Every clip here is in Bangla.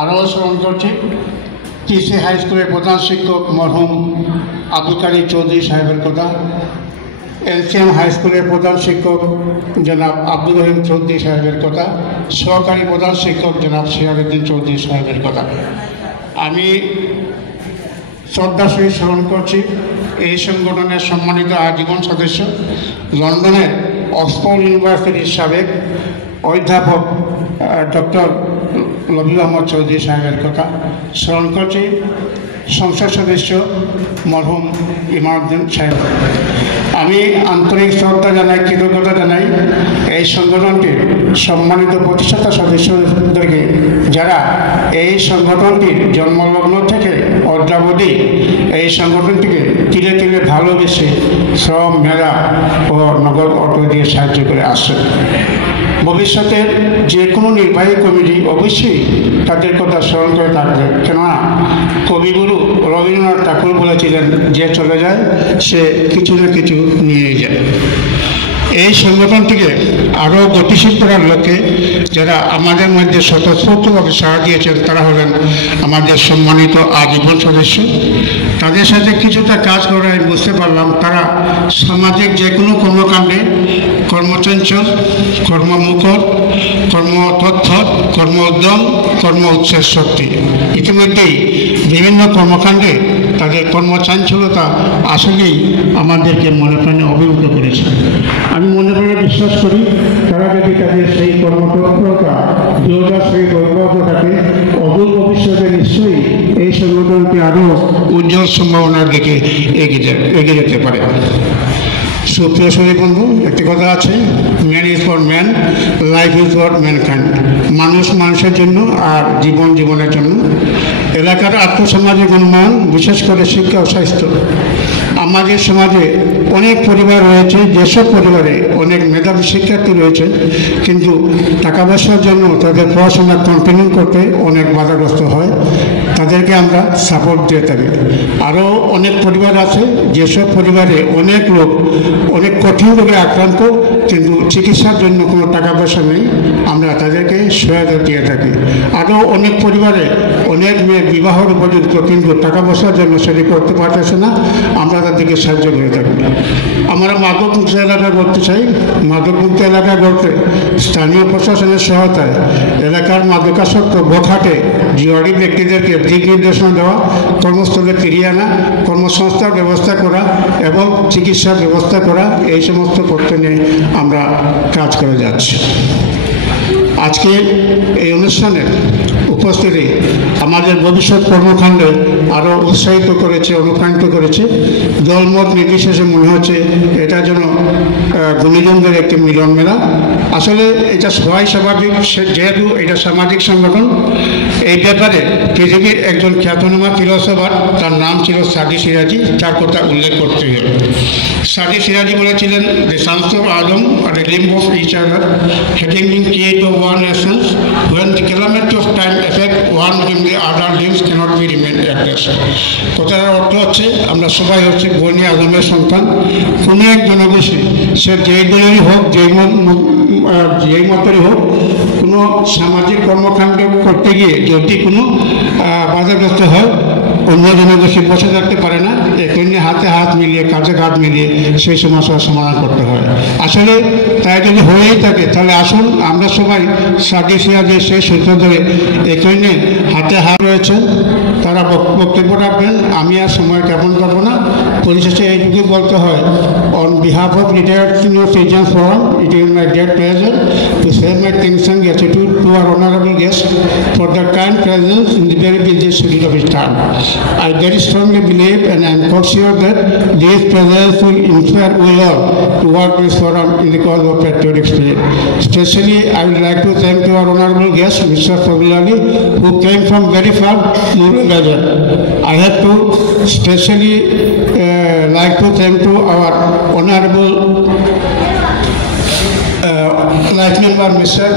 আরও স্মরণ করছি টিসি হাই স্কুলের প্রধান শিক্ষক মরহুম আব্দুল কাদির চৌধুরী সাহেবের কথা, এলসিএম হাই স্কুলের প্রধান শিক্ষক জনাব আব্দুল রহিম চৌধুরী সাহেবের কথা, সহকারী প্রধান শিক্ষক জনাব সিরাজউদ্দিন চৌধুরী সাহেবের কথা। আমি শ্রদ্ধার সহিত স্মরণ করছি এই সংগঠনের সম্মানিত আজীবন সদস্য লন্ডনের অক্সফোর্ড ইউনিভার্সিটির সাবেক অধ্যাপক ডক্টর লবিব আহমদ চৌধুরী সাহেবের কথা। স্মরণ করছি সংসদ সদস্য মরহুম ইমামউদ্দিন সাহেব। আমি আন্তরিক শ্রদ্ধা জানাই, কৃতজ্ঞতা জানাই এই সংগঠনটির সম্মানিত প্রতিষ্ঠাতা সদস্যদেরকে, যারা এই সংগঠনটির জন্মলগ্ন থেকে অদ্যাবধি এই সংগঠনটিকে ধীরে ধীরে ভালোবেসে শ্রম, মেধা ও নগদ অর্থ দিয়ে সাহায্য করে আসছে। ভবিষ্যতের যে কোনো নির্বাহী কমিটি অবশ্যই তাদের কথা স্মরণ করে থাকবে, কেননা কবিগুরু রবীন্দ্রনাথ ঠাকুর বলেছিলেন, যে চলে যায় সে কিছু না কিছু নিয়ে যায়। এই সংগঠনটিকে আরও গতিশীল করার লক্ষ্যে যারা আমাদের মধ্যে স্বতঃস্ফূর্তভাবে সাড়া দিয়েছেন তারা হলেন আমাদের সম্মানিত আজীবন সদস্য। তাদের সাথে কিছুটা কাজ করে আমি বুঝতে পারলাম তারা সামাজিক যে কোনো কর্মকাণ্ডে কর্মচঞ্চল, কর্মমুখর, কর্মতৎপর, কর্ম উদ্যম, কর্ম উৎসের শক্তি। ইতিমধ্যেই বিভিন্ন কর্মকাণ্ডে তাদের কর্মচাঞ্চলতা আসলেই আমাদেরকে মনে প্রাণে অভিভূত করেছে। আমি মনে প্রাণে বিশ্বাস করি তারা যদি তাদের সেই কর্মতৎপরতা, দৃঢ়তার সহিত অব্যাহত থাকে, অদূর ভবিষ্যতে নিশ্চয়ই এই সংগঠনটি আরও উজ্জ্বল সম্ভাবনার দিকে এগিয়ে যেতে পারে। সুপ্রিয় শ্রোতা বন্ধু, একটি কথা আছে, man is for man, life is for mankind. মানুষ মানুষের জন্য আর জীবন জীবনের জন্য। এলাকার আর্থসামাজিক উন্নয়ন, বিশেষ করে শিক্ষা ও স্বাস্থ্য। আমাদের সমাজে অনেক পরিবার রয়েছে, যেসব পরিবারে অনেক মেধাবী শিক্ষার্থী রয়েছে, কিন্তু টাকা পয়সার জন্য তাদের পড়াশোনা কন্টিনিউ করতে অনেক বাধাগ্রস্ত হয়। তাদেরকে আমরা সাপোর্ট দিয়ে থাকি। আরও অনেক পরিবার আছে যেসব পরিবারে অনেক লোক অনেক কঠিন রোগে আক্রান্ত, কিন্তু চিকিৎসার জন্য কোনো টাকা পয়সা নেই, আমরা তাদেরকে সহায়তা দিয়ে থাকি। আরও অনেক পরিবারে অনেক মেয়ে বিবাহের উপযুক্ত, কিন্তু টাকা পয়সার জন্য সেটি করতে পারতেছে না, আমরা তাদেরকে সাহায্য করে থাকি। আমরা মাদকমুক্ত এলাকা করতে চাই। মাদকমুক্ত এলাকা করতে স্থানীয় প্রশাসনের সহায়তায় এলাকার মাদকাসক্ত বখাটে জিওয়ারি ব্যক্তিদেরকে দিক নির্দেশনা দেওয়া, কর্মস্থলে ফিরিয়ে আনা, কর্মসংস্থার ব্যবস্থা করা এবং চিকিৎসার ব্যবস্থা করা, এই সমস্ত করতে নিয়ে আমরা কাজ করে যাচ্ছি। আজকে এই অনুষ্ঠানে উপস্থিতি আমাদের ভবিষ্যৎ কর্মকাণ্ডে আরও উৎসাহিত করেছে, অনুপ্রাণিত করেছে। দলমত নির্বিশেষে মনে হচ্ছে এটা যেন গুণীজনদের একটি মিলন মেলা। আসলে এটা সবাই স্বাভাবিক, যেহেতু এটা সামাজিক সংগঠন। এই ব্যাপারে পৃথিবীর একজন খ্যাতনামা ফিলোসফার, তার নাম ছিল সাদি সিরাজি, তার কথা উল্লেখ করতে হবে। সাদি সিরাজি বলেছিলেন, "The sons of Adam are a limb of each other, having been created of one essence. When the calamity of time affect one limb, the other limbs cannot be remain at rest." কথার অর্থ হচ্ছে আমরা সবাই হচ্ছে বনি আদমের সন্তান। কোনো এক জনগোষ্ঠী, সে যেই দলেরই হোক, যেই মতেরই হোক, কোনো সামাজিক কর্মকাণ্ড করতে গিয়ে যদি কোনো বাধাগ্রস্ত হয়, অন্য জনগোষ্ঠী বসে থাকতে পারে না, এখানে হাতে হাত মিলিয়ে, কাঁধে কাঁধ মিলিয়ে সেই সমস্যার সমাধান করতে হয়। আসলে তাই যদি হয়েই থাকে, তাহলে আসুন আমরা সবাই সাদি সিরাজের সেই সূত্র ধরে এখানে হাতে হাত রয়েছেন, তারা বক্তব্য রাখবেন। আমি আর সময় জ্ঞাপন করবো না। পরিশেষে এইটুকু বলতে হয়, on behalf of retired senior citizens forum, it is my great pleasure to share my thanks and gratitude to our honorable guest for their kind presence in the very busy schedule of his term. I very strongly believe and I am quite sure that this presence will inspire we all to work this forum in the cause of patriotic spirit. Especially, I would like to thank to our honorable guest, Mr. Fazil Ali, who came from very far rural area. I have to especially like to thank to our honorable Life Member Mr.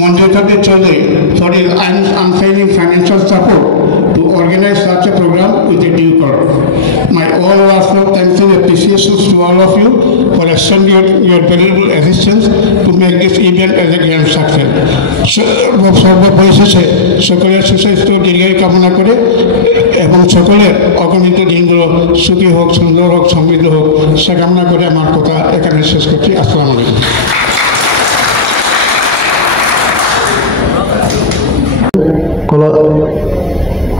Manjur Kadir Chaudhary for his unfailing financial support to organize such a program with a due care. My all heartfelt thanks and appreciation congratulations to all of you for extending your valuable assistance to make this event as a grand success. সর্বপরিশেষে সকলের সুস্বাস্থ্য দীর্ঘায়ু কামনা করে এবং সকলের অগণিত দিনগুলো সুখী হোক, সুন্দর হোক, সমৃদ্ধ হোক সে কামনা করে আমার কথা এখানে শেষ করছি। আসসালামু আলাইকুম।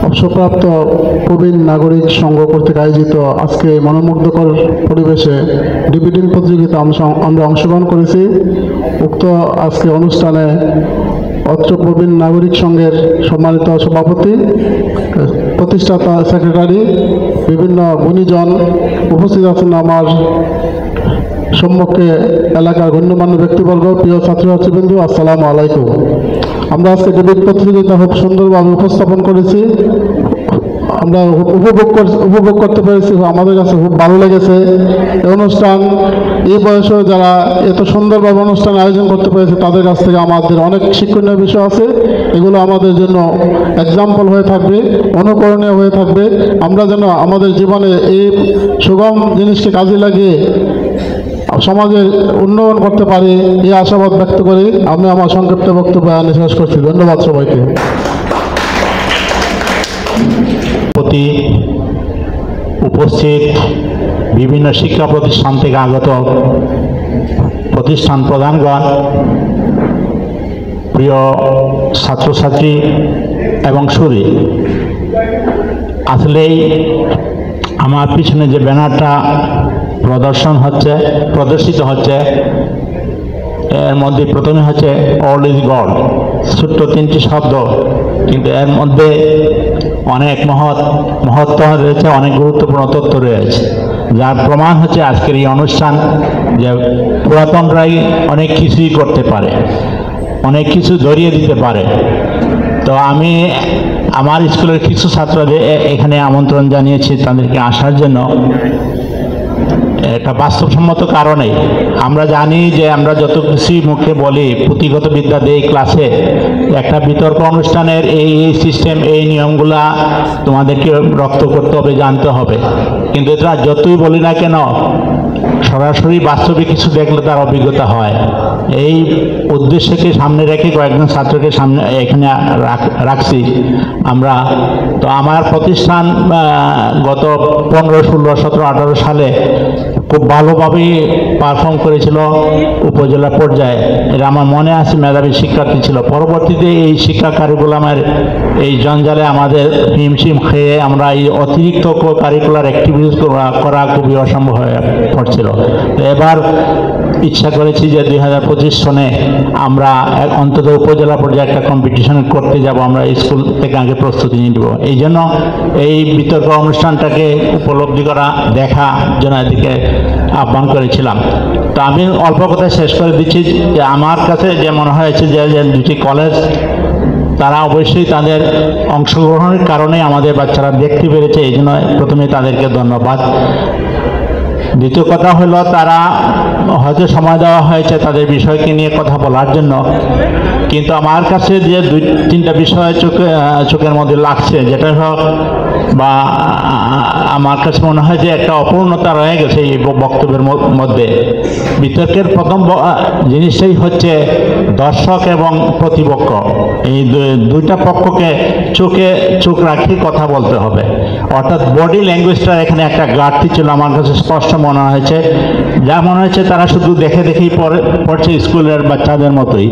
অবসরপ্রাপ্ত প্রবীণ নাগরিক সংঘ কর্তৃক আয়োজিত আজকে মনোমুগ্ধকর পরিবেশে ডিবেটিং প্রতিযোগিতা আমরা অংশগ্রহণ করেছি। উক্ত আজকে অনুষ্ঠানে অত্র প্রবীণ নাগরিক সংঘের সম্মানিত সভাপতি, প্রতিষ্ঠাতা সেক্রেটারি, বিভিন্ন গুণীজন উপস্থিত আছেন আমার সম্মুখে এলাকার গণ্যমান্য ব্যক্তিবর্গ, প্রিয় ছাত্রছাত্রীবৃন্দ, আসসালামু আলাইকুম। আমরা আজকে ডিবেট প্রতিযোগিতা খুব সুন্দরভাবে উপস্থাপন করেছি, আমরা উপভোগ করতে পেরেছি, আমাদের কাছে খুব ভালো লেগেছে এই অনুষ্ঠান। এই বয়সে যারা এত সুন্দরভাবে অনুষ্ঠান আয়োজন করতে পেরেছে তাদের কাছ থেকে আমাদের অনেক শিক্ষণীয় বিষয় আছে, এগুলো আমাদের জন্য এক্সাম্পল হয়ে থাকবে, অনুকরণীয় হয়ে থাকবে। আমরা যেন আমাদের জীবনে এই সুগম জিনিসকে কাজে লাগিয়ে সমাজের উন্নয়ন করতে পারি এই আশাবাদ ব্যক্ত করি আমি আমার সংক্ষিপ্ত বক্তব্য শেষ করছি। ধন্যবাদ সবাইকে। প্রতি উপস্থিত বিভিন্ন শিক্ষা প্রতিষ্ঠান থেকে আগত প্রতিষ্ঠান প্রধানগণ, প্রিয় ছাত্রছাত্রী এবং সুরী, আসলেই আমার পিছনে যে ব্যানারটা প্রদর্শিত হচ্ছে এর মধ্যে প্রথমে হচ্ছে অল ইজ গড, ছোট্ট তিনটি শব্দ, কিন্তু এর মধ্যে অনেক মহত্ব রয়েছে, অনেক গুরুত্বপূর্ণ তথ্য রয়েছে, যার প্রমাণ হচ্ছে আজকের এই অনুষ্ঠান যে পুরাতনরাই অনেক কিছুই করতে পারে, অনেক কিছু ধরিয়ে দিতে পারে। তো আমি আমার স্কুলের কিছু ছাত্রদের এখানে আমন্ত্রণ জানিয়েছি তাদেরকে আসার জন্য। এটা বাস্তবসম্মত কারণে আমরা জানি যে আমরা যত কিছু মুখে বলি, পুঁথিগত বিদ্যা দেই ক্লাসে, একটা বিতর্ক অনুষ্ঠানের এই সিস্টেম, এই নিয়মগুলা তোমাদেরকে রপ্ত করতে হবে, জানতে হবে। কিন্তু এটা যতই বলি না কেন, সরাসরি বাস্তবে কিছু দেখলে তার অভিজ্ঞতা হয়। এই উদ্দেশ্যকে সামনে রেখে কয়েকজন ছাত্রকে সামনে এখানে রাখছি আমরা। তো আমার প্রতিষ্ঠান গত 15, 16, 17, 18 সালে খুব ভালোভাবেই পারফর্ম করেছিল উপজেলা পর্যায়ে। এটা আমার মনে আছে, মেধাবী শিক্ষার্থী ছিল। পরবর্তীতে এই শিক্ষা কারিকুলামের এই জঞ্জালে আমাদের হিমশিম খেয়ে আমরা এই অতিরিক্ত কারিকুলার অ্যাক্টিভিটিস করা খুবই অসম্ভব হয়ে পড়ছিল। তো এবার ইচ্ছা করেছি যে 2025 সনে আমরা অন্তত উপজেলা পর্যায়ে একটা কম্পিটিশন করতে যাব, আমরা স্কুল থেকে আগে প্রস্তুতি নিয়ে নেব। এই জন্য এই বিতর্ক অনুষ্ঠানটাকে উপলব্ধি করা, দেখা জন্য এদিকে আহ্বান করেছিলাম। তো আমি অল্প কথা শেষ করে দিচ্ছি যে আমার কাছে যে মনে হয়েছে যে দুটি কলেজ তারা অবশ্যই তাদের অংশগ্রহণের কারণে আমাদের বাচ্চারা দেখতে পেরেছে, এই জন্য প্রথমে তাদেরকে ধন্যবাদ। দ্বিতীয় কথা হলো, তারা হয়তো সময় দেওয়া হয়েছে তাদের বিষয়কে নিয়ে কথা বলার জন্য, কিন্তু আমার কাছে যে 2-3টা বিষয় চোখের মধ্যে লাগছে, যেটা বা আমার কাছে মনে হয় যে একটা অপূর্ণতা রয়ে গেছে এই বক্তব্যের মধ্যে। বিতর্কের প্রথম জিনিসটাই হচ্ছে দর্শক এবং প্রতিপক্ষ, এই দুইটা পক্ষকে চোখ রাখি কথা বলতে হবে। অর্থাৎ বডি ল্যাঙ্গুয়েজটার এখানে একটা ঘাটতি ছিল আমার কাছে স্পষ্ট মনে হয়েছে। যা মনে হচ্ছে তারা শুধু দেখেই পড়ছে স্কুলের বাচ্চাদের মতোই।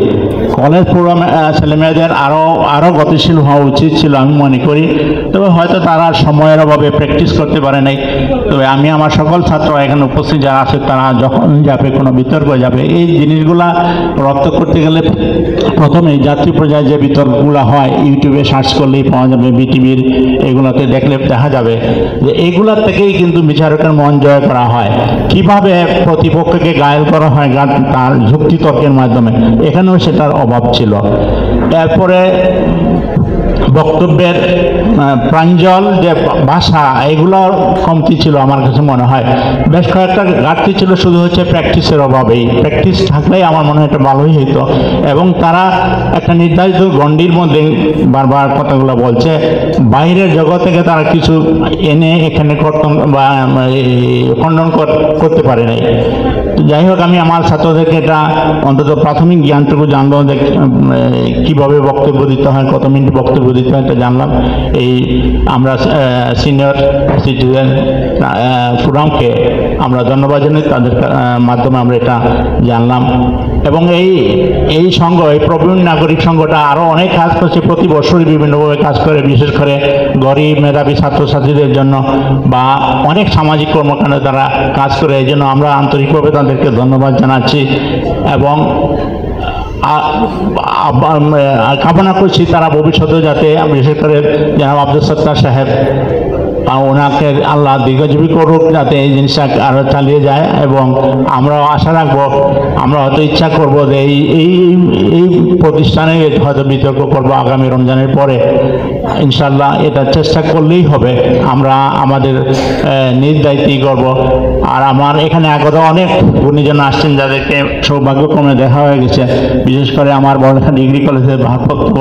কলেজ প্রোগ্রাম ছেলেমেয়েদের আরও গতিশীল হওয়া উচিত ছিল আমি মনে করি। তবে হয়তো তারা সময়ের অভাবে প্র্যাকটিস করতে পারে নাই। তবে আমি আমার সকল ছাত্র এখানে উপস্থিত যারা আছে, তারা যখন যাবে কোনো বিতর্ক যাবে, এই জিনিসগুলা রপ্ত করতে গেলে প্রথমেই জাতীয় পর্যায়ে যে বিতর্কগুলো হয় ইউটিউবে সার্চ করলেই পাওয়া যাবে, বিটিভির এগুলোতে দেখলে দেখা যাবে যে এগুলার থেকেই কিন্তু বিচারকের মন জয় করা হয়। কিভাবে প্রতিপক্ষকে ঘায়েল করা হয় তার যুক্তিতর্কের মাধ্যমে, এখানেও সেটার অভাব ছিল। এরপরে বক্তব্যের প্রাঞ্জল যে ভাষা এগুলো কমতি ছিল আমার কাছে মনে হয়। বেশ কয়েকটা ঘাটতি ছিল, শুধু হচ্ছে প্র্যাকটিসের অভাবেই। প্র্যাকটিস থাকলেই আমার মনে হয় এটা ভালোই হইতো। এবং তারা একটা নির্ধারিত গণ্ডির মধ্যে বারবার কথাগুলো বলছে, বাইরের জগৎ থেকে তারা কিছু এনে এখানে খণ্ডন করতে পারে নাই। যাই হোক, আমি আমার ছাত্রদেরকে এটা অন্তত প্রাথমিক জ্ঞানটুকু জানলো যে কীভাবে বক্তব্য দিতে হয়, কত মিনিট বক্তব্য দিতে হয়, এটা জানলাম। এই আমরা সিনিয়র সিটিজেন ফোরামকে আমরা ধন্যবাদ জানাই, তাদের মাধ্যমে আমরা এটা জানলাম। এবং এই সংঘ, এই প্রবীণ নাগরিক সংঘটা আরও অনেক কাজ করছে, প্রতি বছরই বিভিন্নভাবে কাজ করে, বিশেষ করে গরিব মেধাবী ছাত্রছাত্রীদের জন্য বা অনেক সামাজিক কর্মকাণ্ডে তারা কাজ করে। এই জন্য আমরা আন্তরিকভাবে তাদেরকে ধন্যবাদ জানাচ্ছি এবং কামনা করছি তারা ভবিষ্যতে যাতে, বিশেষ করে জনাব আব্দুল সত্তার সাহেব, ওনাকে আল্লাহ দীর্ঘজীবী করুক, যাতে এই জিনিসটা আরও চালিয়ে যায়। এবং আমরাও আশা রাখবো, আমরা হয়তো ইচ্ছা করবো যে এই প্রতিষ্ঠানে হয়তো বিতর্ক করবো আগামী রমজানের পরে, ইনশাল্লাহ এটা চেষ্টা করলেই হবে। আমরা আমাদের নিজ দায়িত্বই করব। আর আমার এখানে আগত অনেক গুণীজন আসছেন যাদেরকে সৌভাগ্যক্রমে দেখা হয়ে গেছে, বিশেষ করে আমার বড়লেখা ডিগ্রি কলেজের ভারপ্রাপ্ত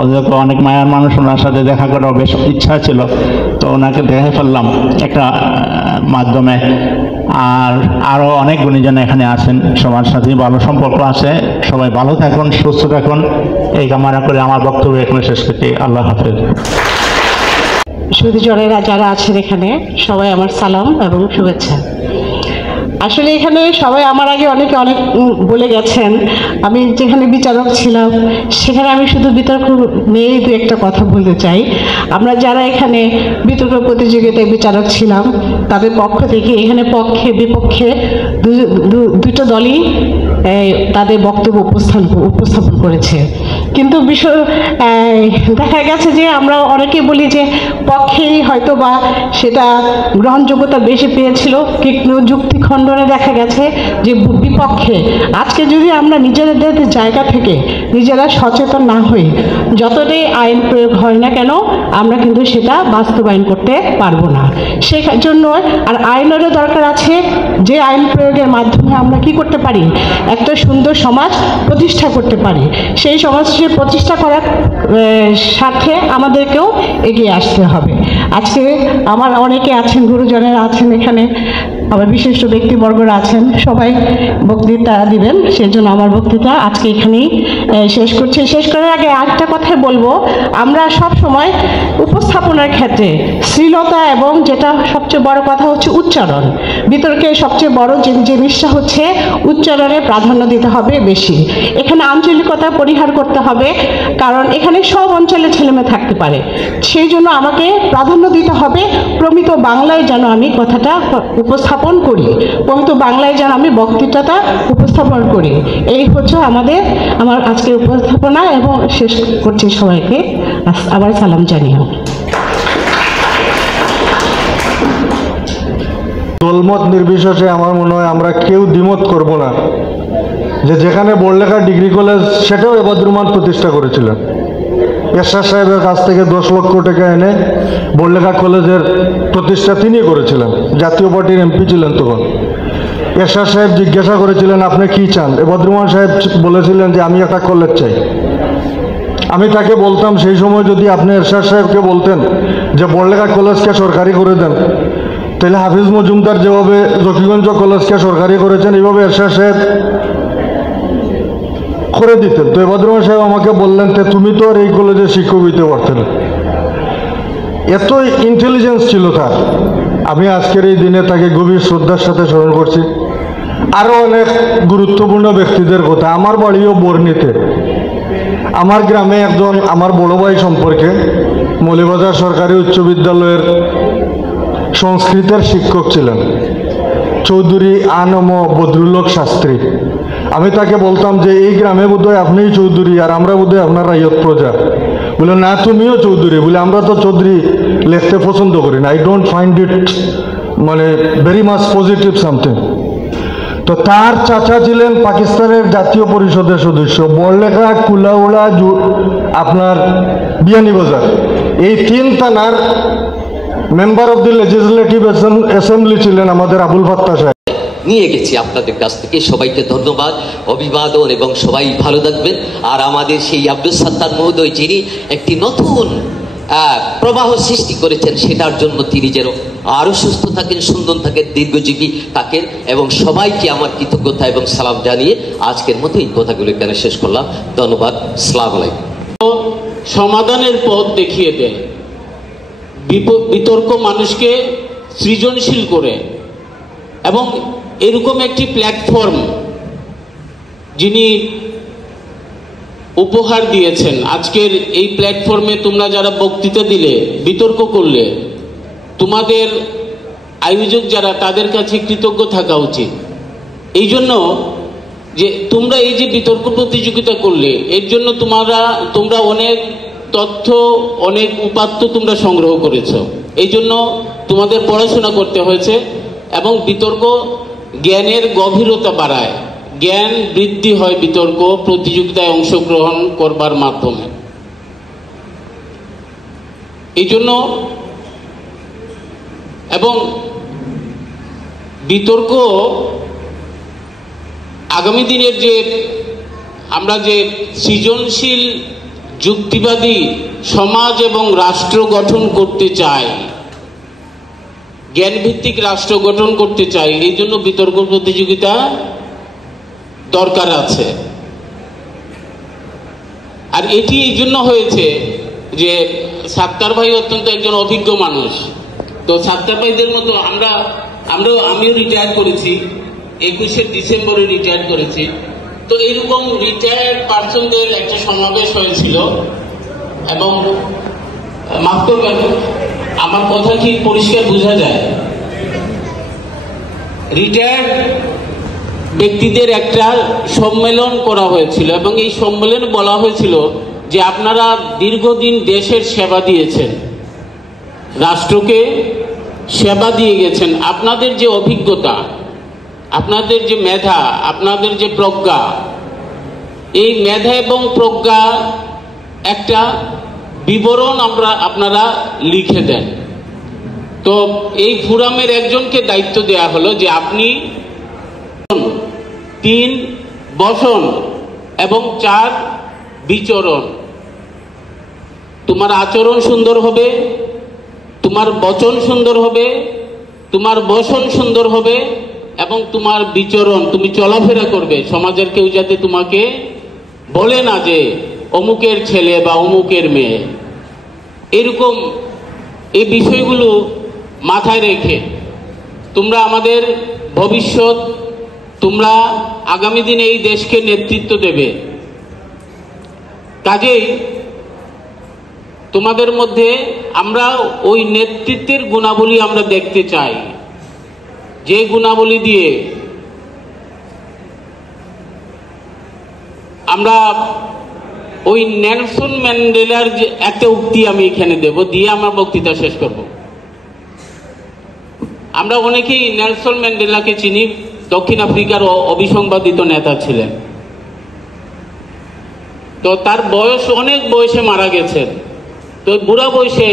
অধ্যক্ষ, অনেক মায়ার মানুষ, ওনার সাথে দেখা করার বেশ ইচ্ছা ছিল, তো ওনাকে দেখে ফেললাম একটা মাধ্যমে। আর আরও অনেক গুণীজন এখানে আছেন, সবার সাথেই ভালো সম্পর্ক আছে। সবাই ভালো থাকুন, সুস্থ থাকুন, এই কামনা করে আমার বক্তব্য এখানে শেষ করছি। আল্লাহ হাফেজ। সুধীজনেরা যারা আছেন এখানে, সবাই আমার সালাম এবং শুভেচ্ছা। আসলে এখানে সবাই আমার আগে অনেকে অনেক বলে গেছেন। আমি যেখানে বিচারক ছিলাম সেখানে আমি শুধু বিতর্ক নিয়েই দু একটা কথা বলতে চাই। আমরা যারা এখানে বিতর্ক প্রতিযোগিতায় বিচারক ছিলাম, তাদের পক্ষ থেকে এখানে পক্ষে বিপক্ষে দুটো দলই তাদের বক্তব্য উপস্থাপন করেছে। কিন্তু বিষয় দেখা গেছে যে আমরা অনেকে বলি যে পক্ষেই হয়তো বা সেটা গ্রহণযোগ্যতা বেশি পেয়েছিল, কিন্তু যুক্তি খণ্ডনে দেখা গেছে যে বিপক্ষে। আজকে যদি আমরা নিজেদের জায়গা থেকে নিজেরা সচেতন না হই, যতটাই আইন প্রয়োগ হয় না কেন, আমরা কিন্তু সেটা বাস্তবায়ন করতে পারবো না। সেই জন্য আর আইনেরও দরকার আছে, যে আইন প্রয়োগের মাধ্যমে আমরা কি করতে পারি, একটা সুন্দর সমাজ প্রতিষ্ঠা করতে পারি। সেই সমাজ প্রতিষ্ঠা করার স্বার্থে আমাদেরকেও এগিয়ে আসতে হবে। আজকে আমার অনেকে আছেন, গুরুজনেরা আছেন এখানে, আবার বিশিষ্ট ব্যক্তিবর্গরা আছেন, সবাই বক্তৃতা দিবেন। সেই জন্য আমার বক্তৃতা আজকে এখানেই শেষ করছি। শেষ করার আগে আরেকটা কথাই বলবো, আমরা সব সময় উপস্থাপনার ক্ষেত্রে শ্লীলতা এবং যেটা সবচেয়ে বড় কথা হচ্ছে উচ্চারণ, বিতর্কে সবচেয়ে বড় যে জিনিসটা হচ্ছে উচ্চারণে প্রাধান্য দিতে হবে বেশি। এখানে আঞ্চলিকতা পরিহার করতে হবে, কারণ এখানে সব অঞ্চলের ছেলেমেয়ে থাকতে পারে। সেই জন্য আমাকে প্রাধান্য দিতে হবে প্রমিত বাংলায় যেন আমি কথাটা উপস্থাপন করি, প্রমিত বাংলায় যেন আমি বক্তৃতাটা উপস্থাপন করি। এই হচ্ছে আমার আজকের উপস্থাপনা, এবং শেষ করছি সবাইকে আবার সালাম জানিয়ে। দলমত নির্বিশেষে আমার মনে হয় আমরা কেউ দ্বিমত করব না যে যেখানে বড়লেখা ডিগ্রি কলেজ, সেটাও এবাদুর রহমান প্রতিষ্ঠা করেছিলেন। এরশাদ সাহেবের কাছ থেকে 10 লক্ষ টাকা এনে বড়লেখা কলেজের প্রতিষ্ঠা তিনি করেছিলেন। জাতীয় পার্টির এমপি ছিলেন তখন। এরশাদ সাহেব জিজ্ঞাসা করেছিলেন আপনি কি চান? এবাদুর রহমান সাহেব বলেছিলেন যে আমি একটা কলেজ চাই। আমি তাকে বলতাম সেই সময় যদি আপনি এরশাদ সাহেবকে বলতেন যে বড়লেখা কলেজকে সরকারি করে দেন, তাহলে হাফিজ মজুমদার যেভাবে জকিগঞ্জ কলেজকে সরকারি করেছেন, এইভাবে এরশাদ সাহেব করে দিতেন। তো এবাদুর রহমান সাহেব আমাকে বললেন, তুমি তো আর এই কলেজে শিক্ষক হইতে পারতেন। এতই ইন্টেলিজেন্স ছিল তার। আমি আজকের এই দিনে তাকে গভীর শ্রদ্ধার সাথে স্মরণ করছি। আরও অনেক গুরুত্বপূর্ণ ব্যক্তিদের কথা। আমার বাড়িও বর্ণিতে। আমার গ্রামে একজন আমার বড় ভাই সম্পর্কে মৌলভীবাজার সরকারি উচ্চ বিদ্যালয়ের সংস্কৃতের শিক্ষক ছিলেন, চৌধুরী আনম বদরুল্লক শাস্ত্রী। আমি তাকে বলতাম যে এই গ্রামে বোধহয় আপনিই চৌধুরী আর আমরা বোধহয় আপনার রায়ত প্রজা। বলে না, তুমিও চৌধুরী। বলে আমরা তো চৌধুরী লিখতে পছন্দ করি না, আই ডোন্ট ফাইন্ড ইট মানে ভেরি মাচ পজিটিভ সামথিং। তো তার চাচা ছিলেন পাকিস্তানের জাতীয় পরিষদের সদস্য, বড়লেখা, কুলাউড়া, আপনার বিয়ানীবাজার, এই 3 থানার member of the legislative assembly ছিলেন আমাদের আবুল ফাত্তাহ সাহেব। নিয়ে গেছি আপনাদের কাছ থেকে। সবাইকে ধন্যবাদ, অভিবাদন, এবং সবাই ভালো থাকবেন। আর আমাদের সেই আব্দুল সাত্তার মহোদয়, যিনি একটি নতুন প্রবাহ সৃষ্টি করেছেন, সেটার জন্য তিনি যেন আরও সুস্থ থাকেন, সুন্দর থাকেন, দীর্ঘজীবী থাকেন, এবং সবাইকে আমার কৃতজ্ঞতা এবং সালাম জানিয়ে আজকের মতো এই কথাগুলো এখানে শেষ করলাম। ধন্যবাদ। আসসালামু আলাইকুম। সমাধানের পথ দেখিয়ে দেয়, বিতর্ক মানুষকে সৃজনশীল করে, এবং এরকম একটি প্ল্যাটফর্ম যিনি উপহার দিয়েছেন। আজকের এই প্ল্যাটফর্মে তোমরা যারা বক্তৃতা দিলে, বিতর্ক করলে, তোমাদের আয়োজক যারা, তাদের কাছে কৃতজ্ঞ থাকা উচিত। এই জন্য যে তোমরা এই যে বিতর্ক প্রতিযোগিতা করলে, এর জন্য তোমরা অনেক তথ্য, অনেক উপাত্ত তোমরা সংগ্রহ করেছো। এই জন্য তোমাদের পড়াশোনা করতে হয়েছে, এবং বিতর্ক জ্ঞানের গভীরতা বাড়ায়, জ্ঞান বৃদ্ধি হয় বিতর্ক প্রতিযোগিতায় অংশগ্রহণ করবার মাধ্যমে। এই জন্য, এবং বিতর্ক আগামী দিনের যে আমরা যে সৃজনশীল যুক্তিবাদী সমাজ এবং রাষ্ট্র গঠন করতে চাই, জ্ঞানভিত্তিক রাষ্ট্র গঠন করতে চাই, এই জন্য বিতর্ক প্রতিযোগিতা দরকার আছে। আর এটি এই জন্য হয়েছে যে সাত্তার ভাই অত্যন্ত একজন অভিজ্ঞ মানুষ। তো সাত্তার ভাইদের মতো আমিও রিটায়ার করেছি, 21শে ডিসেম্বরে রিটায়ার করেছি। তো এরকম রিটায়ার্ড পার্সনদের একটা সমাবেশ হয়েছিল, এবং মাফ করবেন, আমার কথা ঠিক পরিষ্কার বোঝা যায়, রিটায়ার্ড ব্যক্তিদের একটা সম্মেলন করা হয়েছিল, এবং এই সম্মেলনে বলা হয়েছিল যে আপনারা দীর্ঘদিন দেশের সেবা দিয়েছেন, রাষ্ট্রকে সেবা দিয়ে গেছেন, আপনাদের যে অভিজ্ঞতা, আপনাদের যে মেধা, আপনাদের যে প্রজ্ঞা, এই মেধা এবং প্রজ্ঞা একটা বিবরণ আপনারা লিখে দেন। তো এই ফোরামের একজনকে দায়িত্ব দেয়া হলো যে আপনি 3 বসন এবং 4 বিচরণ, তোমার আচরণ সুন্দর হবে, তোমার বচন সুন্দর হবে, তোমার বসন সুন্দর হবে, এবং তোমার বিচরণ, তুমি চলাফেরা করবে, সমাজের কেউ যাতে তোমাকে বলে না যে অমুকের ছেলে বা অমুকের মেয়ে। এরকম এই বিষয়গুলো মাথায় রেখে তোমরা আমাদের ভবিষ্যৎ, তোমরা আগামী দিনে এই দেশকে নেতৃত্ব দেবে। কাজেই তোমাদের মধ্যে আমরা ওই নেতৃত্বের গুণাবলী আমরা দেখতে চাই, যে গুণাবলী দিয়ে আমরা ওই নেলসন ম্যান্ডেলার যে একটা উক্তি আমি এখানে দেব, দিয়ে আমার বক্তৃতা শেষ করব। আমরা অনেকেই নেলসন ম্যান্ডেলাকে চিনি, দক্ষিণ আফ্রিকার অবিসংবাদিত নেতা ছিলেন। তো তার বয়স, অনেক বয়সে মারা গেছেন। তো বুড়া বয়সে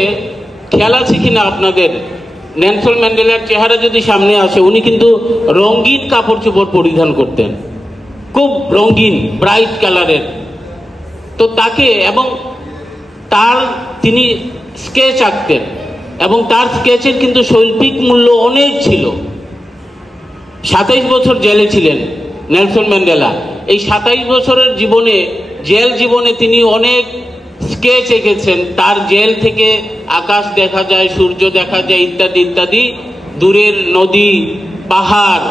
খেয়াল আছে কিনা আপনাদের, নেলসন ম্যান্ডেলার চেহারা যদি সামনে আসে, উনি কিন্তু রঙিন কাপড় চোপড় পরিধান করতেন, খুব রঙিন, ব্রাইট কালারের। তো তাকে, এবং তিনি স্কেচ আঁকতেন, এবং তার স্কেচের কিন্তু শৈল্পিক মূল্য অনেক ছিল। 27 বছর জেলে ছিলেন নেলসন ম্যান্ডেলা। এই 27 বছরের জীবনে, জেল জীবনে তিনি অনেক স্কেচ এঁকেছেন। তার জেল থেকে আকাশ দেখা যায়, সূর্য দেখা যায়, ইত্যাদি ইত্যাদি, দূরের নদী, পাহাড়,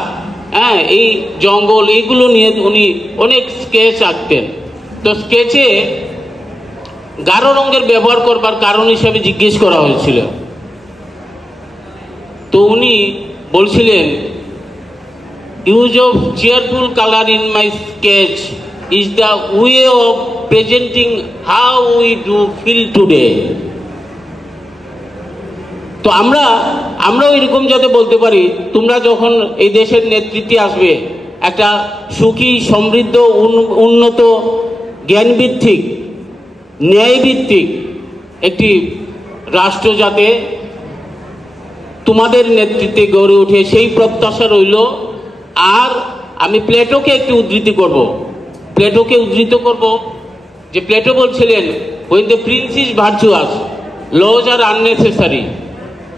এই জঙ্গল, এইগুলো নিয়ে উনি অনেক স্কেচ আঁকতেন। তো স্কেচে গাঢ় রঙের ব্যবহার করবার কারণ হিসেবে জিজ্ঞেস করা হয়েছিল। তো উনি বলছিলেন, use of cheerful colour in my sketch is the way of presenting how we do feel today. তো আমরাও এরকম যাতে বলতে পারি, তোমরা যখন এই দেশের নেতৃত্বে আসবে, একটা সুখী সমৃদ্ধ উন্নত জ্ঞানভিত্তিক ন্যায়ভিত্তিক একটি রাষ্ট্র যাতে তোমাদের নেতৃত্বে গড়ে ওঠে সেই প্রত্যাশা রইল। আর আমি প্লেটোকে একটু উদ্ধৃতি করব, যে প্লেটো বলছিলেন, when the prince is virtuous, laws are unnecessary,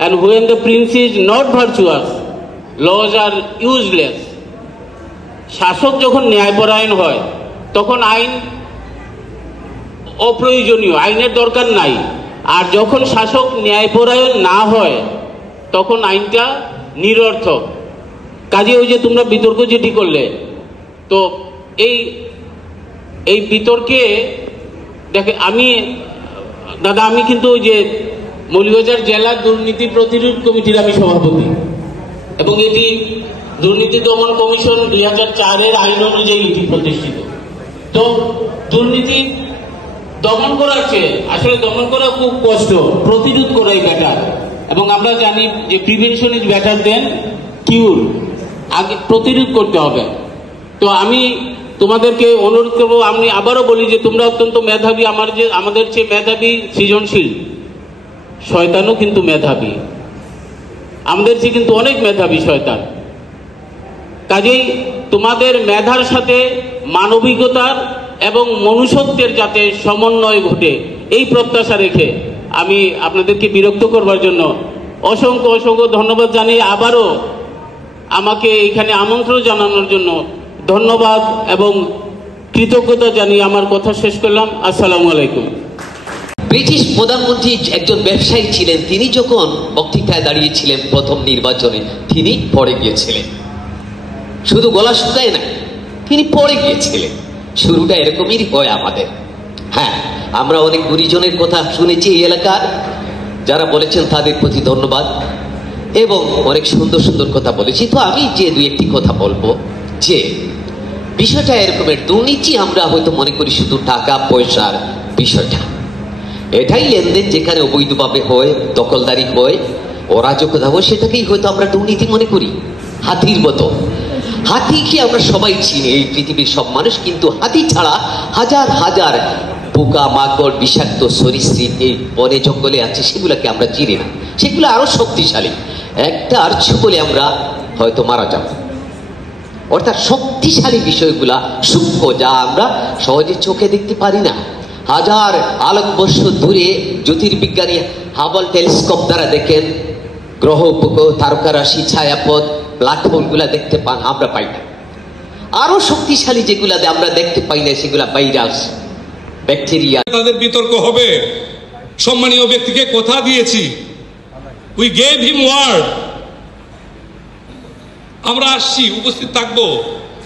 and when the prince is not virtuous, laws are useless. শাসক যখন ন্যায়পরায়ণ হয় তখন আইন অপ্রয়োজনীয়, আইনের দরকার নাই। আর যখন শাসক ন্যায়পরায়ণ না হয় তখন আইনটা নিরর্থক। কাজে ওই যে তোমরা বিতর্ক যেটি করলে, তো এই বিতর্কে দেখে আমি কিন্তু ওই যে মৌলভীবাজার জেলা দুর্নীতি প্রতিরোধ কমিটির আমি সভাপতি, এবং এটি দুর্নীতি দমন কমিশন 2004-এর আইন অনুযায়ী এটি প্রতিষ্ঠিত। তো দুর্নীতি দমন করার চেয়ে আসলে দমন করা খুব কষ্ট, প্রতিরোধ করাই বেটার। এবং আমরা জানি যে প্রিভেনশন ইজ বেটার দেন কিউর, আগে প্রতিরোধ করতে হবে। তো আমি তোমাদেরকে অনুরোধ করবো, আমি আবারও বলি যে তোমরা অত্যন্ত মেধাবী, আমাদের চেয়ে মেধাবী, সৃজনশীল। শয়তানও কিন্তু মেধাবী, আমাদের চেয়ে কিন্তু অনেক মেধাবী শয়তান। কাজেই তোমাদের মেধার সাথে মানবিকতার এবং মনুষ্যত্বের যাতে সমন্বয় ঘটে, এই প্রত্যাশা রেখে আমি আপনাদেরকে বিরক্ত করবার জন্য অসংখ্য অসংখ্য ধন্যবাদ জানিয়ে আবারও আমাকে এখানে আমন্ত্রণ জানানোর জন্য ধন্যবাদ এবং কৃতজ্ঞতা জানিয়ে আমার কথা শেষ করলাম। আসসালামু আলাইকুম। ব্রিটিশ প্রধানমন্ত্রী একজন ব্যবসায়ী ছিলেন, তিনি যখন বক্তৃতায় দাঁড়িয়েছিলেন প্রথম নির্বাচনে, তিনি পড়ে গিয়েছিলেন। শুধু গলা শুকায় না, তিনি পড়ে গিয়েছিলেন। শুরুটা এরকমই হয় আমাদের। হ্যাঁ, আমরা অনেক গুরুজনের কথা শুনেছি এই এলাকার, যারা বলেছেন তাদের প্রতি ধন্যবাদ, এবং অনেক সুন্দর সুন্দর কথা বলেছি। তো আমি যে দুই একটি কথা বলবো, যে বিষয়টা এরকমের, দুর্নীতি আমরা হয়তো মনে করি শুধু টাকা পয়সার বিষয়টা, এটাই লেনদেন যেখানে অবৈধভাবে হয়, দখলদারি হয়, অরাজকতা হয়, সেটাকেই হয়তো আমরা দুর্নীতি মনে করি। হাতির মতো, হাতিকে আমরা সবাই চিনি, এই পৃথিবীর সব মানুষ, কিন্তু হাতি ছাড়া হাজার হাজার পোকা মাকড় বিষাক্ত সরীসৃপ এই বনে জঙ্গলে আছে, সেগুলোকে আমরা চিনি না। সেগুলো আরো শক্তিশালী, একটা আর ছুঁলে আমরা হয়তো মারা যাব। অর্থাৎ শক্তিশালী বিষয়গুলা সূক্ষ্ম, যা আমরা সহজে চোখে দেখতে পারি না। হাজার আলোকবর্ষ দূরে জ্যোতির্বিজ্ঞানী হাবল টেলিস্কোপ দ্বারা দেখেন গ্রহ উপগ্রহ, তারকারাশি, ছায়াপথ, ব্ল্যাক হোলগুলা দেখতে পান, আমরা পাই না। আরো শক্তিশালী যেগুলা আমরা দেখতে পাই না, সেগুলা ভাইরাস, ব্যাকটেরিয়া। তাদের বিতর্ক হবে। সম্মানীয় ব্যক্তিকে কথা দিয়েছি, উই গেভ হিম ওয়ার্ড, আমরা আসছি, উপস্থিত থাকবো,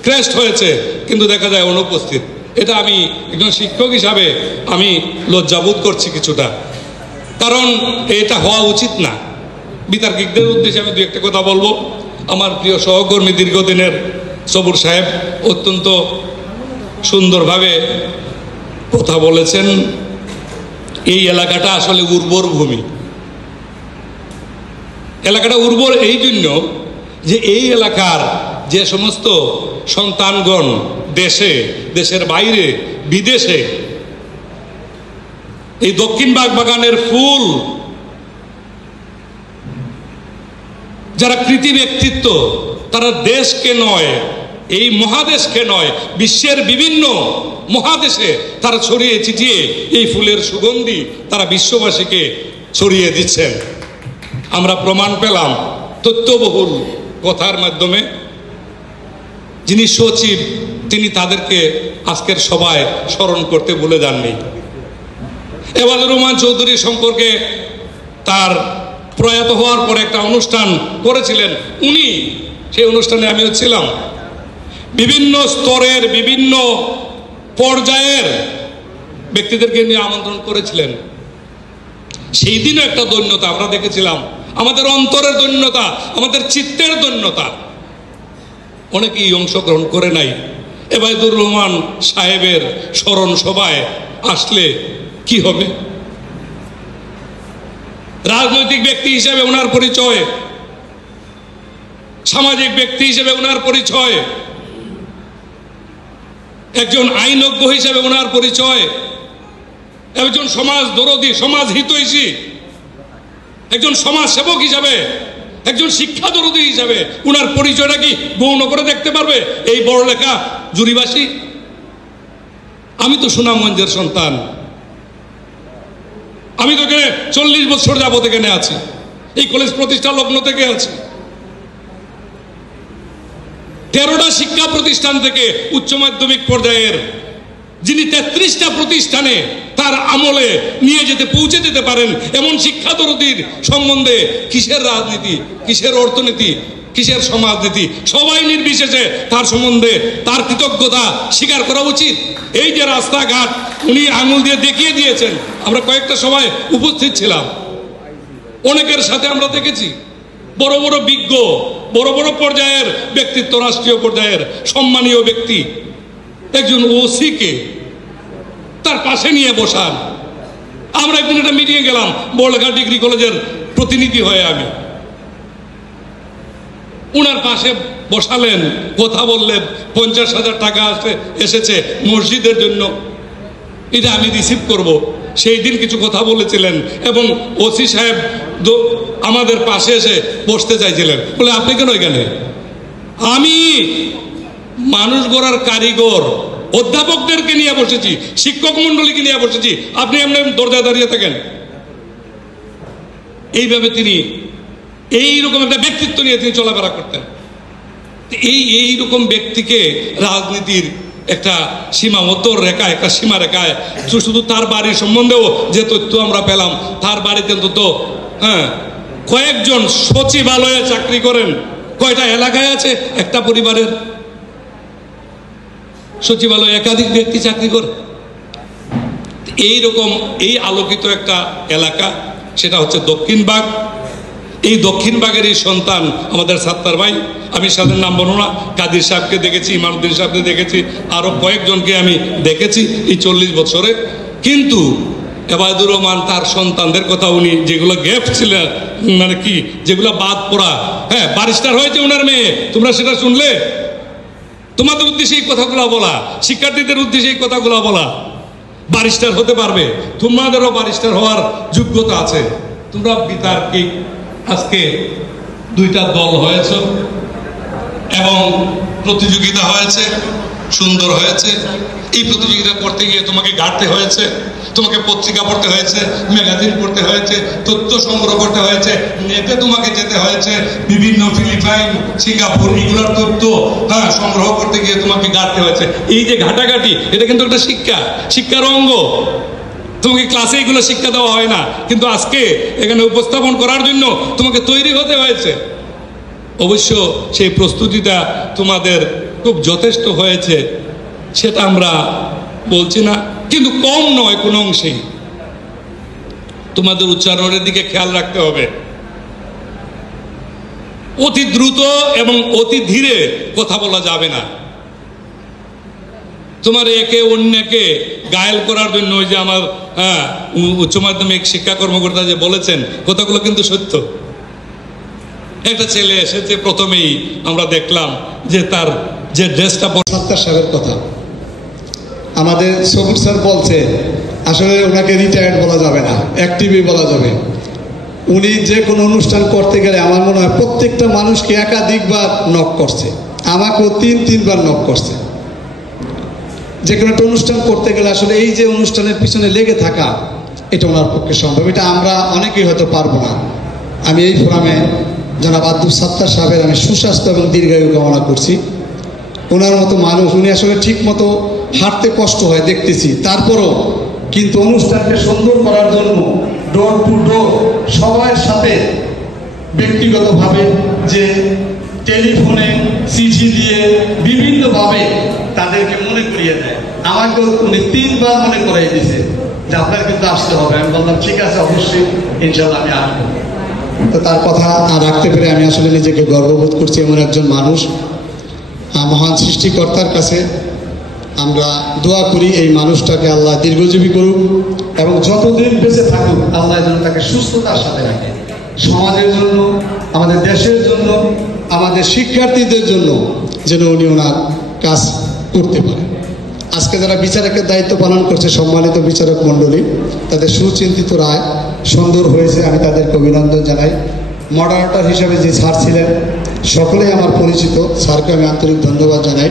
ক্রেস্ট হয়েছে, কিন্তু দেখা যায় অনুপস্থিত। এটা আমি একজন শিক্ষক হিসাবে আমি লজ্জাবোধ করছি কিছুটা, কারণ এটা হওয়া উচিত না। বিতার্কিকদের উদ্দেশ্যে আমি দু একটা কথা বলবো। আমার প্রিয় সহকর্মী দীর্ঘদিনের সবুর সাহেব অত্যন্ত সুন্দরভাবে কথা বলেছেন। এই এলাকাটা আসলে উর্বর ভূমি। এলাকাটা উর্বর এই জন্য যে এই এলাকার যে সমস্ত সন্তানগণ দেশে, দেশের বাইরে, বিদেশে এই দক্ষিণ বাগবাগানের ফুল, যারা কৃতি ব্যক্তিত্ব, তারা দেশকে নয়, এই মহাদেশকে নয়, বিশ্বের বিভিন্ন মহাদেশে তারা ছড়িয়ে ছিটিয়ে এই ফুলের সুগন্ধি তারা বিশ্ববাসীকে ছড়িয়ে দিচ্ছেন। আমরা প্রমাণ পেলাম তথ্যবহুল কথার মাধ্যমে। যিনি সচিব, তিনি তাদেরকে আজকের সভায় স্মরণ করতে ভুলে যাননি। এবাদুর রহমান চৌধুরী সম্পর্কে তার প্রয়াত হওয়ার পরে একটা অনুষ্ঠান করেছিলেন উনি, সেই অনুষ্ঠানে আমিও ছিলাম। বিভিন্ন স্তরের, বিভিন্ন পর্যায়ের ব্যক্তিদেরকে নিয়ে আমন্ত্রণ করেছিলেন। সেই দিনও একটা দৈন্যতা আমরা দেখেছিলাম, আমাদের অন্তরের দৈন্যতা, আমাদের চিত্তের দৈন্যতা। অনেকেই অংশগ্রহণ করে নাই। এবাদুর রহমান সাহেবের স্মরণ সভায় আসলে কি হবে? রাজনৈতিক ব্যক্তি হিসেবে ওনার পরিচয়, সামাজিক ব্যক্তি হিসেবে ওনার পরিচয়, একজন আইনজ্ঞ হিসেবে ওনার পরিচয়, একজন সমাজ দরদী, সমাজ হিতৈষী, একজন সমাজ সেবক হিসাবে, একজন শিক্ষা দরদী হিসাবে ওনার পরিচয়টা কি গৌণ করে দেখতে পারবে এই বড়লেখা জুরিবাসী? আমি তো সুনামগঞ্জের সন্তান, আমি তো এখানে 40 বছর যাবত এখানে আছি, এই কলেজ প্রতিষ্ঠা লগ্ন থেকে আছি। 13টা শিক্ষা প্রতিষ্ঠান থেকে উচ্চ মাধ্যমিক পর্যায়ের যিনি 33টা প্রতিষ্ঠানে তার আমলে নিয়ে পৌঁছে যেতে পারেন এমন শিক্ষা দরদীর সম্বন্ধে কিসের রাজনীতি, কিসের অর্থনীতি, কিসের সমাজনীতি, সবাই নির্বিশেষে তার সম্বন্ধে তার কৃতজ্ঞতা স্বীকার করা উচিত। এই যে রাস্তাঘাট উনি আঙুল দিয়ে দেখিয়ে দিয়েছেন, আমরা কয়েকটা সভায় উপস্থিত ছিলাম, অনেকের সাথে আমরা দেখেছি বড় বড় বিজ্ঞ, বড় বড় পর্যায়ের ব্যক্তিত্ব, রাষ্ট্রীয় পর্যায়ের সম্মানীয় ব্যক্তি একজন ওসিকে তার পাশে নিয়ে বসান। আমরা একদিন একটা মিটিংয়ে গেলাম, বড়লেখা ডিগ্রি কলেজের প্রতিনিধি হয়ে আমি, উনার পাশে বসালেন, কথা বললেন, 50,000 টাকা এসেছে মসজিদের জন্য, এটা আমি রিসিভ করব। সেই দিন কিছু কথা বলেছিলেন এবং ওসি সাহেব আমাদের পাশে এসে বসতে চাইছিলেন, বলে আপনি কেন এখানে? আমি মানুষ গড়ার কারিগর অধ্যাপকদেরকে নিয়ে বসেছি, শিক্ষক মন্ডলীকে নিয়ে বসেছি, আপনি এমনি দরজায় দাঁড়িয়ে থাকেন। এইভাবে তিনি এইরকম একটা ব্যক্তিত্ব নিয়ে তিনি চলাফেরা করতেন। এইরকম ব্যক্তিকে রাজনীতির একটা সীমাবদ্ধ রেখা, একটা সীমা রেখায়, শুধু তার বাড়ির সম্বন্ধেও যে তথ্য আমরা পেলাম, তার বাড়িতে তো কয়েকজন সচিবালয়ে চাকরি করেন। কয়টা এলাকায় আছে একটা পরিবারের সচিবালয়ে একাধিক ব্যক্তি চাকরি করে। এইরকম এই আলোকিত একটা এলাকা, সেটা হচ্ছে দক্ষিণবাগ। এই দক্ষিণবাগের এই সন্তান আমাদের সাত্তার ভাই, আমি সাথে নাম বলবো না, কাদির সাহেবকে দেখেছি, ইমামউদ্দিন সাহেবকে দেখেছি, আরো কয়েকজনকে আমি দেখেছি এই 40 বছরে। কিন্তু এবাদুর রহমান তার সন্তানদের কথা উনি যেগুলো গ্যাপ ছিলেন, মানে কি যেগুলো বাদ পড়া, হ্যাঁ ব্যারিস্টার হয়েছে ওনার মেয়ে, তোমরা সেটা শুনলে? তোমাদের উদ্দেশ্যে এই কথাগুলো বলা, শিক্ষার্থীদের উদ্দেশ্যে এই কথাগুলো বলা, ব্যারিস্টার হতে পারবে, তোমাদেরও ব্যারিস্টার হওয়ার যোগ্যতা আছে। তোমরা বিতার্কিক আজকে 2টা দল হয়েছে এবং প্রতিযোগিতা হয়েছে, সুন্দর হয়েছে। এই প্রতিযোগিতা করতে গিয়ে তোমাকে গাড়তে হয়েছে, তোমাকে পত্রিকা পড়তে হয়েছে, ম্যাগাজিন পড়তে হয়েছে, তথ্য সংগ্রহ করতে হয়েছে, নেটে তোমাকে যেতে হয়েছে, বিভিন্ন ফিলিপাইন, সিঙ্গাপুর এগুলোর তথ্য সংগ্রহ করতে গিয়ে তোমাকে গাড়তে হয়েছে। এই যে ঘাটাঘাটি, এটা কিন্তু একটা শিক্ষার অঙ্গ। তোমাকে ক্লাসে এগুলো শিক্ষা দেওয়া হয় না, কিন্তু আজকে এখানে উপস্থাপন করার জন্য তোমাকে তৈরি হতে হয়েছে। অবশ্য সেই প্রস্তুতিটা তোমাদের খুব যথেষ্ট হয়েছে, সেটা আমরা বলছি না, কিন্তু কম নয় কোনো অংশেই। তোমাদের উচ্চারণের দিকে খেয়াল রাখতে হবে। অতি দ্রুত এবং অতি ধীরে কথা বলা যাবে না। তোমার একে অন্যকে গায়েল করার জন্য ওই যে আমার উচ্চ মাধ্যমিক শিক্ষা কর্মকর্তা যে বলেছেন, কথাগুলো কিন্তু সত্য। একটা ছেলে এসেছে, প্রথমেই আমরা দেখলাম যে তার যে ড্রেসটা, সাত্তার সাহেবের কথা আমাদের সবুজ স্যার বলছে, আসলে ওনাকে রিটায়ার্ড বলা যাবে না, অ্যাক্টিভই বলা যাবে। উনি যে কোনো অনুষ্ঠান করতে গেলে আমার মনে হয় প্রত্যেকটা মানুষকে একাধিকবার নক করছে, আমাকেও 3-3বার নক করছে। যে কোনো একটা অনুষ্ঠান করতে গেলে আসলে এই যে অনুষ্ঠানের পিছনে লেগে থাকা, এটা ওনার পক্ষে সম্ভব। এটা আমরা অনেকেই হয়তো পারবো না। আমি এই ফোরামে জনাব আব্দুল সাত্তার সাহেবের আমি সুস্বাস্থ্য এবং দীর্ঘায়ু কামনা করছি। ওনার মতো মানুষ, উনি আসলে ঠিক মতো হাঁটতে কষ্ট হয় দেখতেছি, তারপরও কিন্তু অনুষ্ঠানকে সুন্দর করার জন্য ডোর টু ডোর সবার সাথে ব্যক্তিগতভাবে যে টেলিফোনে, চিঠি দিয়ে বিভিন্নভাবে তাদেরকে মনে করিয়ে দেয়। আমাকে উনি 3বার মনে করিয়ে দিয়েছে যে আপনার কিন্তু আসতে হবে। আমি বললাম ঠিক আছে, অবশ্যই ইনশাল্লাহ আমি আসবো। তো তার কথা রাখতে পেরে আমি আসলে নিজেকে গর্ববোধ করছি। এমন একজন মানুষ, মহান সৃষ্টিকর্তার কাছে আমরা দোয়া করি এই মানুষটাকে আল্লাহ দীর্ঘজীবী করুক এবং যতদিন বেঁচে থাকুক আল্লাহ যেন তাকে সুস্থতার সাথে রাখে। সমাজের জন্য, আমাদের দেশের জন্য, আমাদের শিক্ষার্থীদের জন্য যেন উনি ওনার কাজ করতে পারেন। আজকে যারা বিচারকের দায়িত্ব পালন করছে, সম্মানিত বিচারক মণ্ডলী, তাদের সুচিন্তিত রায় সুন্দর হয়েছে, আমি তাদেরকে অভিনন্দন জানাই। মডারেটর হিসেবে যে স্যার ছিলেন সকলেই আমার পরিচিত, স্যারকে আমি আন্তরিক ধন্যবাদ জানাই।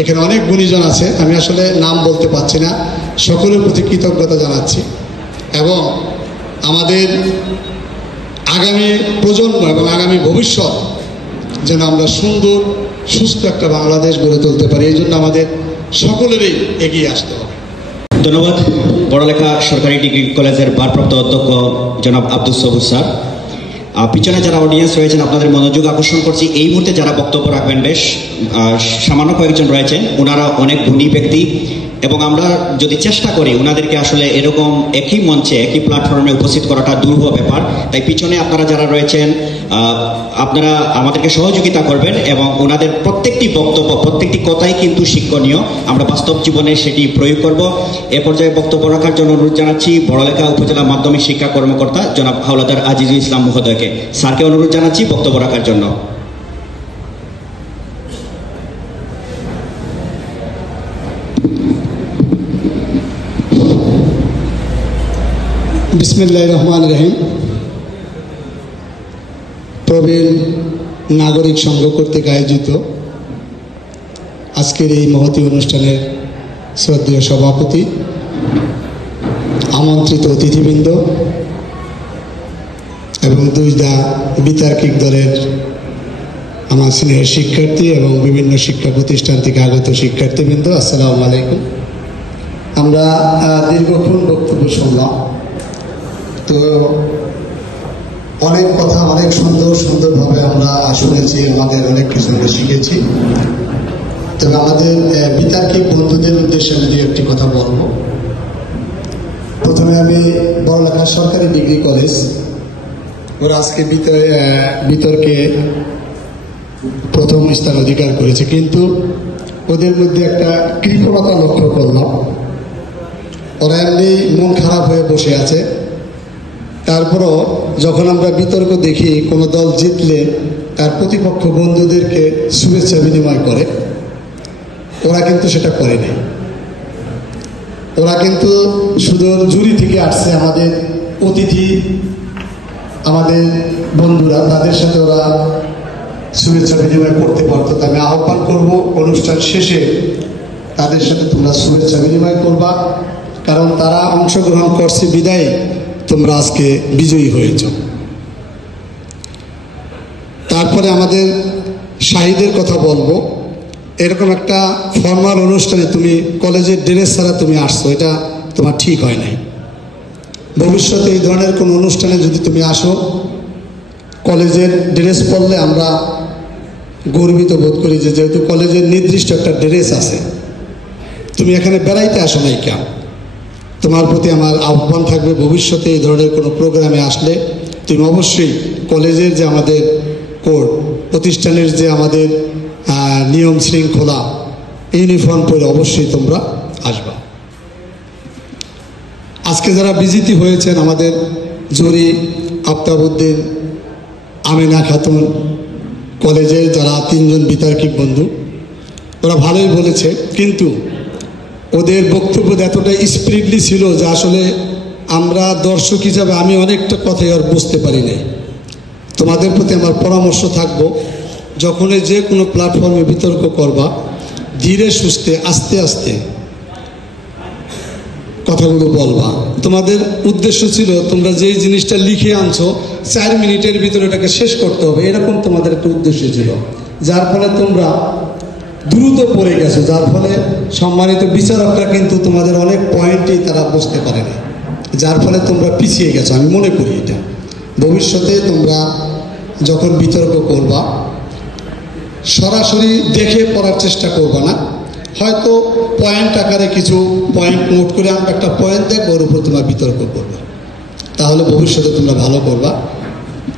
এখানে অনেক গুণীজন আছে, আমি আসলে নাম বলতে পারছি না, সকলের প্রতি কৃতজ্ঞতা জানাচ্ছি। এবং আমাদের আগামী প্রজন্ম এবং আগামী ভবিষ্যৎ যেন আমরা সুন্দর সুস্থ একটা বাংলাদেশ গড়ে তুলতে পারি, এই জন্য আমাদের সকলেরই এগিয়ে আসতে হবে। ধন্যবাদ বড়লেখা সরকারি ডিগ্রি কলেজের ভারপ্রাপ্ত অধ্যক্ষ জনাব আব্দুস সবুর স্যার। পিছনে যারা অডিয়েন্স রয়েছেন আপনাদের মনোযোগ আকর্ষণ করছি, এই মুহূর্তে যারা বক্তব্য রাখবেন বেশ সামান্য কয়েকজন রয়েছেন, ওনারা অনেক গুণী ব্যক্তি এবং আমরা যদি চেষ্টা করি ওনাদেরকে আসলে এরকম একই মঞ্চে একই প্ল্যাটফর্মে উপস্থিত করাটা দুর্বহ ব্যাপার। তাই পিছনে আপনারা যারা রয়েছেন আপনারা আমাদেরকে সহযোগিতা করবেন এবং ওনাদের প্রত্যেকটি বক্তব্য প্রত্যেকটি কথাই কিন্তু শিক্ষণীয়, আমরা বাস্তব জীবনে সেটি প্রয়োগ করব। এ পর্যায়ে বক্তব্য রাখার জন্য অনুরোধ জানাচ্ছি বড়লেখা উপজেলা মাধ্যমিক শিক্ষা কর্মকর্তা জনাব হাওলাদার আজিজুল ইসলাম মহোদয়কে। স্যারকে অনুরোধ জানাচ্ছি বক্তব্য রাখার জন্য। বিসমিল্লাহির রহমানির রহিম। প্রবীণ নাগরিক সংঘ কর্তৃক আয়োজিত আজকের এই মহতী অনুষ্ঠানের শ্রদ্ধেয় সভাপতি, আমন্ত্রিত অতিথিবৃন্দ এবং দুইটা বিতার্কিক দলের আমার স্নেহের শিক্ষার্থী এবং বিভিন্ন শিক্ষা প্রতিষ্ঠান থেকে আগত শিক্ষার্থীবৃন্দ, আসসালামু আলাইকুম। আমরা দীর্ঘক্ষণ বক্তব্য শুনলাম, তো অনেক কথা অনেক সুন্দরভাবে আমরা শুনেছি, আমাদের অনেক কিছু আমরা শিখেছি। তবে আমাদের বিতার্কিক বন্ধুদের উদ্দেশ্যে আমি দু একটি কথা বলবো। প্রথমে আমি বড়লেখা সরকারি ডিগ্রি কলেজ, ওরা আজকে বিতর্কে প্রথম স্থান অধিকার করেছে, কিন্তু ওদের মধ্যে একটা কৃপণতা লক্ষ্য করলাম। ওরা এমনি মন খারাপ হয়ে বসে আছে, তারপরও যখন আমরা বিতর্ক দেখি কোনো দল জিতলে তার প্রতিপক্ষ বন্ধুদেরকে শুভেচ্ছা বিনিময় করে, ওরা কিন্তু সেটা করেনি। ওরা কিন্তু শুধু জুরি থেকে আসছে, আমাদের অতিথি আমাদের বন্ধুরা, তাদের সাথে ওরা শুভেচ্ছা বিনিময় করতে পারতো। আমি আহ্বান করব অনুষ্ঠান শেষে তাদের সাথে তোমরা শুভেচ্ছা বিনিময় করবা, কারণ তারা অংশগ্রহণ করছে বিদায় তোমরা আজকে বিজয়ী হয়েছ। তারপরে আমাদের শাহীদের কথা বলবো। এরকম একটা ফর্মাল অনুষ্ঠানে তুমি কলেজের ড্রেস ছাড়া তুমি আসছো, এটা তোমার ঠিক হয় নাই। ভবিষ্যতে এই ধরনের কোনো অনুষ্ঠানে যদি তুমি আসো কলেজের ড্রেস পরলে আমরা গর্বিত বোধ করি, যে যেহেতু কলেজের নির্দিষ্ট একটা ড্রেস আছে, তুমি এখানে বেড়াইতে আসো নাই কেন। তোমার প্রতি আমার আহ্বান থাকবে, ভবিষ্যতে এই ধরনের কোনো প্রোগ্রামে আসলে তুমি অবশ্যই কলেজের যে আমাদের কোড, প্রতিষ্ঠানের যে আমাদের নিয়ম শৃঙ্খলা, ইউনিফর্ম পরে অবশ্যই তোমরা আসবা। আজকে যারা বিজিতি হয়েছেন, আমাদের জুরি, আফতাবউদ্দিন, আমিনা খাতুন, কলেজের যারা তিনজন বিতার্কিক বন্ধু, ওরা ভালোই বলেছে, কিন্তু ওদের বক্তব্য এতটাই স্পিরিটলি ছিল যে আসলে আমরা দর্শক হিসাবে আমি অনেকটা কথাই আর বুঝতে পারি নাই। তোমাদের প্রতি আমার পরামর্শ থাকবো, যখনই যে কোনো প্ল্যাটফর্মে বিতর্ক করবা, ধীরে সুস্থে আস্তে আস্তে কথাগুলো বলবা। তোমাদের উদ্দেশ্য ছিল তোমরা যেই জিনিসটা লিখে আনছো 4 মিনিটের ভিতরে এটাকে শেষ করতে হবে, এরকম তোমাদের একটা উদ্দেশ্য ছিল, যার ফলে তোমরা দ্রুত পড়ে গেছো, যার ফলে সম্মানিত বিচারকরা কিন্তু তোমাদের অনেক পয়েন্টই তারা বুঝতে পারে না, যার ফলে তোমরা পিছিয়ে গেছো। আমি মনে করি এটা ভবিষ্যতে তোমরা যখন বিতর্ক করবা সরাসরি দেখে পড়ার চেষ্টা করবা না, হয়তো পয়েন্ট আকারে কিছু পয়েন্ট নোট করে আমরা একটা পয়েন্ট দেখবো, ওর উপর তোমরা বিতর্ক করবে, তাহলে ভবিষ্যতে তোমরা ভালো করবা।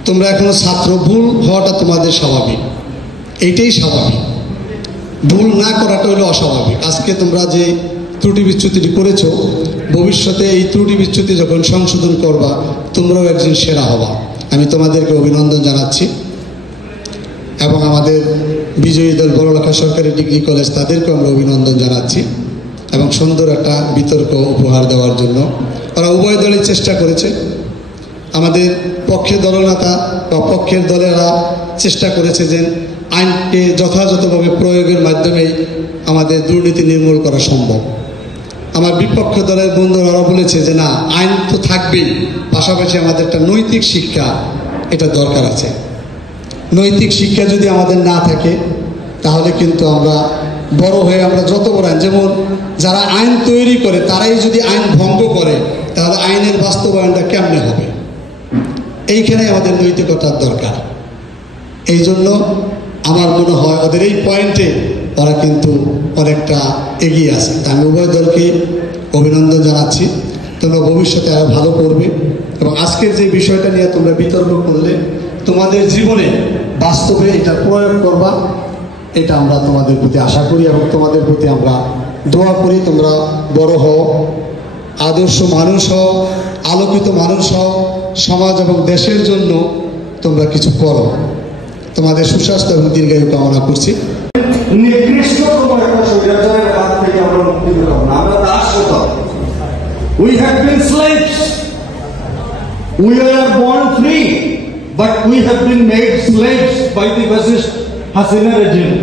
তোমরা এখনো ছাত্র, ভুল হওয়াটা তোমাদের স্বাভাবিক, এইটাই স্বাভাবিক, ভুল না করাটা হলো অস্বাভাবিক। আজকে তোমরা যে ত্রুটি বিচ্যুতিটি করেছো, ভবিষ্যতে এই ত্রুটি বিচ্যুতি যখন সংশোধন করবা তোমরাও একজন সেরা হবা। আমি তোমাদেরকে অভিনন্দন জানাচ্ছি এবং আমাদের বিজয়ী দল বড়লেখা সরকারি ডিগ্রি কলেজ, তাদেরকেও আমরা অভিনন্দন জানাচ্ছি এবং সুন্দর একটা বিতর্ক উপহার দেওয়ার জন্য। ওরা উভয় দলই চেষ্টা করেছে। আমাদের পক্ষের দলনেতা বা পক্ষের দলেরা চেষ্টা করেছে যে আইনকে যথাযথভাবে প্রয়োগের মাধ্যমেই আমাদের দুর্নীতি নির্মূল করা সম্ভব। আমার বিপক্ষ দলের বন্ধুরা বলেছে যে না, আইন তো থাকবেই, পাশাপাশি আমাদের একটা নৈতিক শিক্ষা এটা দরকার আছে। নৈতিক শিক্ষা যদি আমাদের না থাকে তাহলে কিন্তু আমরা বড় হয়ে আমরা যত বড় আইন, যেমন যারা আইন তৈরি করে তারাই যদি আইন ভঙ্গ করে তাহলে আইনের বাস্তবায়নটা কেমনে হবে? এইখানে আমাদের নৈতিকতার দরকার। এই জন্য আমার মনে হয় ওদের এই পয়েন্টে ওরা কিন্তু অনেকটা এগিয়ে আছে। আমি উভয় দলকে অভিনন্দন জানাচ্ছি। তোমরা ভবিষ্যতে আরো ভালো করবে এবং আজকের যে বিষয়টা নিয়ে তোমরা বিতর্ক করলে তোমাদের জীবনে বাস্তবে এটা প্রয়োগ করবা, এটা আমরা তোমাদের প্রতি আশা করি এবং তোমাদের প্রতি আমরা দোয়া করি। তোমরা বড় হও, আদর্শ মানুষ হও, আলোকিত মানুষ হও, সমাজ এবং দেশের জন্য তোমরা কিছু করো। তোমাদের সুস্বাস্থ্য এবং দীর্ঘায়ু কামনা করছি। নিকৃষ্ট কোনো একটা স্বৈরাচারের হাত থেকে আমরা মুক্তি পেলাম না, আমরা দাস হতাম। We have been slaves. We are born free, but we have been made slaves by the fascist Hasina regime.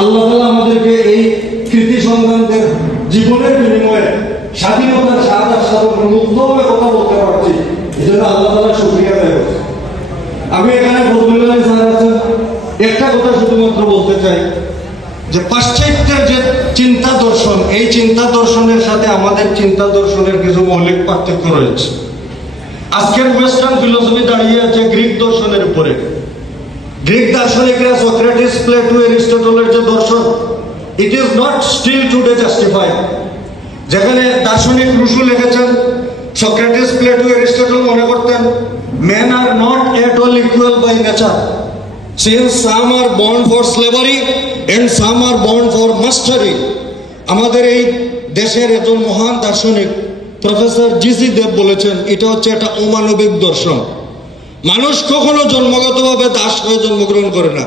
আল্লাহ তাআলা আমাদেরকে এই কৃতি সন্তানদের জীবনের বিনিময়ে স্বাধীনতার স্বাদ আস্বাদ মুক্তভাবে কথা বলতে পারছি, এই জন্য আল্লাহ তাআলা শুকরিয়া আদায় করছি। আমি এখানে ফজলুল্লাহ স্যার আছেন, একটা কথা শুধুমাত্র বলতে চাই যে পাশ্চাত্যের যে চিন্তা দর্শন, এই চিন্তা দর্শনের সাথে আমাদের চিন্তা দর্শনের কিছু মৌলিক পার্থক্য রয়েছে। আজকের ওয়েস্টার্ন ফিলোসফি দাঁড়িয়ে আছে গ্রিক দর্শনের উপরে। গ্রিক দার্শনিকরা সক্রেটিস, প্লেটো, অ্যারিস্টটলের যে দর্শন, it is not still today justified. যেখানে দার্শনিক রুশো লিখেছেন, সক্রেটিস, প্লেটো, অ্যারিস্টটল মনে করতেন men are not at all equal by nature, since some are born for slavery and some are born for mastery. আমাদের এই দেশের একজন মহান দার্শনিক প্রফেসর জি.সি. দেব বলেছেন এটা হচ্ছে একটা অমানবিক দর্শন। মানুষ কখনো জন্মগতভাবে দাস হয়ে জন্মগ্রহণ করে না,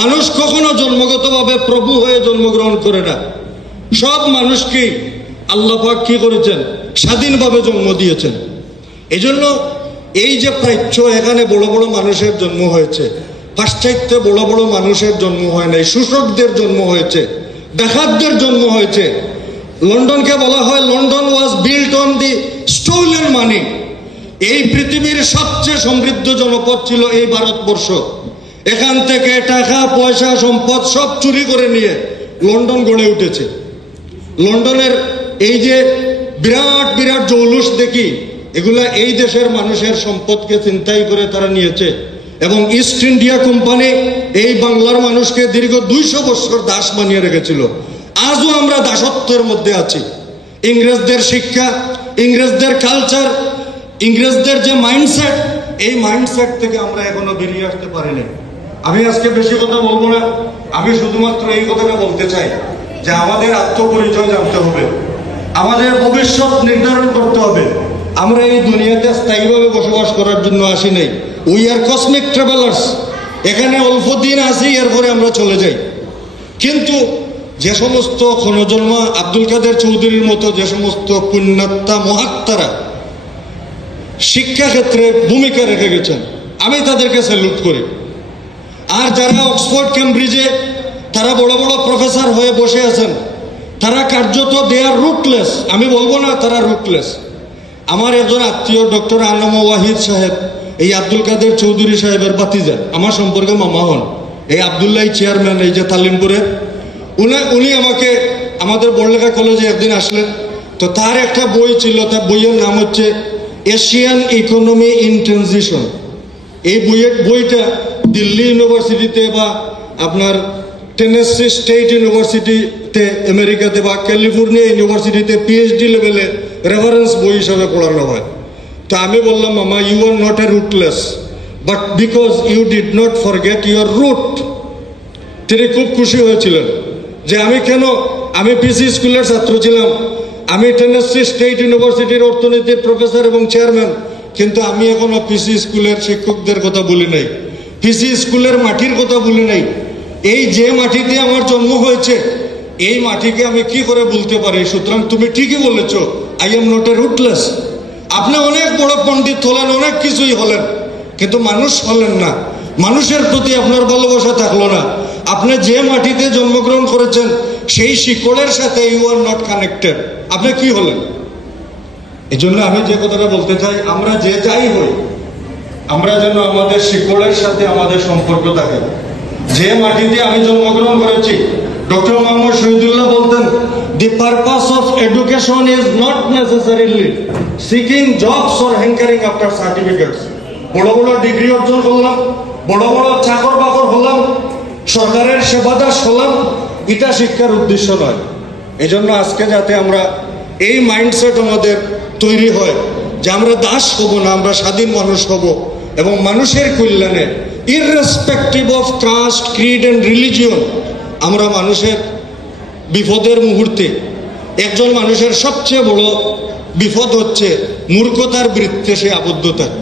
মানুষ কখনো জন্মগতভাবে প্রভু হয়ে জন্মগ্রহণ করে না। সব মানুষকে আল্লাহ পাক কি করেছেন? স্বাধীনভাবে জন্ম দিয়েছেন। এই জন্য এই যে প্রাচ্য, এখানে বড় বড় মানুষের জন্ম হয়েছে, পাশ্চাত্যে বড় বড় মানুষের জন্ম হয় নাই, শোষকদের জন্ম হয়েছে, ডাকাতদের জন্ম হয়েছে। লন্ডনকে বলা হয় London was built on the stolen money. এই পৃথিবীর সবচেয়ে সমৃদ্ধ জনপদ ছিল এই ভারতবর্ষ। এখান থেকে টাকা পয়সা সম্পদ সব চুরি করে নিয়ে লন্ডন গড়ে উঠেছে। লন্ডনের এই যে বিরাট বিরাট জৌলুস দেখি, এগুলা এই দেশের মানুষের সম্পদকে ছিনতাই করে তারা নিয়েছে। এবং ইস্ট ইন্ডিয়া কোম্পানি এই বাংলার মানুষকে দীর্ঘ 200 বছর দাস বানিয়ে রেখেছিল। আজও আমরা দাসত্বের মধ্যে আছি। ইংরেজদের শিক্ষা, ইংরেজদের কালচার, ইংরেজদের যে মাইন্ডসেট, এই মাইন্ডসেট থেকে আমরা এখনো বেরিয়ে আসতে পারিনি। আমি আজকে বেশি কথা বলবো না, আমি শুধুমাত্র এই কথাটা বলতে চাই যে আমাদের আত্মপরিচয় জানতে হবে, আমাদের ভবিষ্যৎ নির্ধারণ করতে হবে। আমরা এই দুনিয়াতে স্থায়ীভাবে বসবাস করার জন্য আসি নাই। We are cosmic travellers. এখানে অল্প দিন আসি, এরপরে আমরা চলে যাই। কিন্তু যে সমস্ত ক্ষণজন্মা আব্দুল কাদের চৌধুরীর মতো যে সমস্ত পুণ্যাত্মা মহাত্মারা শিক্ষাক্ষেত্রে ভূমিকা রেখে গেছেন, আমি তাদেরকে স্যালুট করি। আর যারা অক্সফোর্ড কেমব্রিজে তারা বড় বড় প্রফেসর হয়ে বসে আছেন, তারা কার্যত দে আর রুটলেস। আমি বলবো না তারা রুটলেস। আমার একজন আত্মীয় ডক্টর আলম ওয়াহিদ সাহেব, এই আব্দুল কাদের চৌধুরী সাহেবের বাতিজা, আমার সম্পর্কে মামা হন। এই আবদুল্লাহ চেয়ারম্যান এই যে তালিমপুরের, উনি আমাকে আমাদের বড়লেখা কলেজে একদিন আসলেন। তো তার একটা বই ছিল, তার বইয়ের নাম হচ্ছে এশিয়ান ইকোনমি ইন ট্রানজিশন। এই বইটা দিল্লি ইউনিভার্সিটিতে বা আপনার টেনেসি স্টেট ইউনিভার্সিটিতে আমেরিকাতে বা ক্যালিফোর্নিয়া ইউনিভার্সিটিতে পিএইচডি লেভেলে রেফারেন্স বই হিসাবে পড়ানো হয়। তো আমি বললাম, মামা, you are not a rootless, but because you did not forget your root. তিনি খুব খুশি হয়েছিলেন যে আমি পিসি স্কুলের ছাত্র ছিলাম, আমি টেনেসি স্টেট ইউনিভার্সিটির অর্থনীতির প্রফেসর এবং চেয়ারম্যান, কিন্তু আমি এখনো পিসি স্কুলের শিক্ষকদের কথা বলি নাই, পিসি স্কুলের মাটির কথা বলি নাই। এই যে মাটিতে আমার জন্ম হয়েছে, এই মাটিকে আমি কি করে বলতে পারি? সুতরাং তুমি ঠিকই বলেছ, I am not a rootless. আপনি অনেক বড় পণ্ডিত হলেন, অনেক কিছুই হলেন, কিন্তু মানুষ হলেন না। মানুষের প্রতি আপনার ভালোবাসা থাকলো না। আপনি যে মাটিতে জন্মগ্রহণ করেছেন সেই শিকড়ের সাথে ইউ আর নট কানেক্টেড। আপনি কি হলেন? এই জন্য আমি যে কথাটা বলতে চাই, আমরা যে যাই হই, আমরা যেন আমাদের শিকড়ের সাথে আমাদের সম্পর্ক থাকে। যে মাটিতে আমি জন্মগ্রহণ করেছি, ডক্টর মোহাম্মদ শহীদুল্লাহ বলতেন, the purpose of education is not necessarily seeking jobs or হ্যাঙ্কারিং after certificates. বড় বড় ডিগ্রি অর্জন করলাম, বড় বড় চাকর বাকর হলাম, সরকারের সেবাদাস হলাম, এটা শিক্ষার উদ্দেশ্য নয়। এই জন্য আজকে যাতে আমরা এই মাইন্ডসেট আমাদের তৈরি হয় যে আমরা দাস হব না, আমরা স্বাধীন মানুষ হব এবং মানুষের কল্যাণে irrespective of caste, creed and religion, আমরা মানুষের বিপদের মুহূর্তে, একজন মানুষের সবচেয়ে বড় বিপদ হচ্ছে মূর্খতার বৃত্তে সে আবদ্ধ থাকে।